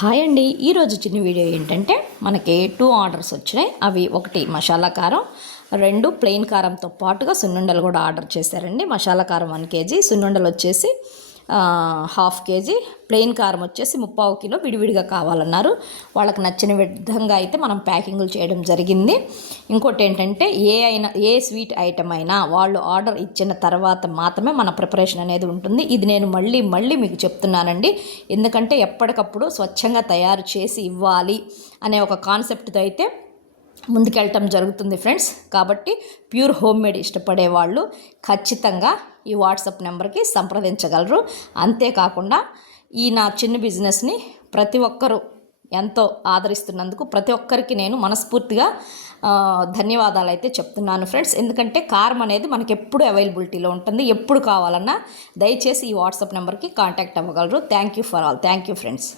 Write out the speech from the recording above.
Hi అండి. ఈరోజు చిన్న వీడియో ఏంటంటే మనకి 2 ఆర్డర్స్ వచ్చినాయి. అవి ఒకటి మసాలా కారం, 2 ప్లెయిన్ కారంతో పాటుగా సున్నుండలు కూడా ఆర్డర్ చేశారండి. మసాలా కారం 1 కేజీ, సున్నుండలు వచ్చేసి 1/2 కేజీ, ప్లెయిన్ కారం వచ్చేసి 3/4 కిలో విడివిడిగా కావాలన్నారు. వాళ్ళకి నచ్చిన విధంగా అయితే మనం ప్యాకింగ్లు చేయడం జరిగింది. ఇంకోటి ఏంటంటే ఏ స్వీట్ ఐటమ్ అయినా వాళ్ళు ఆర్డర్ ఇచ్చిన తర్వాత మాత్రమే మన ప్రిపరేషన్ అనేది ఉంటుంది. ఇది నేను మళ్ళీ మీకు చెప్తున్నానండి. ఎందుకంటే ఎప్పటికప్పుడు స్వచ్ఛంగా తయారు చేసి ఇవ్వాలి అనే ఒక కాన్సెప్ట్తో అయితే ముందుకెళ్ళటం జరుగుతుంది ఫ్రెండ్స్. కాబట్టి ప్యూర్ హోమ్ మేడ్ ఇష్టపడే వాళ్ళు ఖచ్చితంగా ఈ వాట్సాప్ నెంబర్కి సంప్రదించగలరు. అంతేకాకుండా ఈ నా చిన్న బిజినెస్ని ప్రతి ఒక్కరూ ఎంతో ఆదరిస్తున్నందుకు ప్రతి ఒక్కరికి నేను మనస్ఫూర్తిగా ధన్యవాదాలు అయితే చెప్తున్నాను ఫ్రెండ్స్. ఎందుకంటే కారం అనేది మనకి ఎప్పుడు అవైలబిలిటీలో ఉంటుంది. ఎప్పుడు కావాలన్నా దయచేసి ఈ వాట్సాప్ నెంబర్కి కాంటాక్ట్ అవ్వగలరు. Thank you for all. Thank you friends.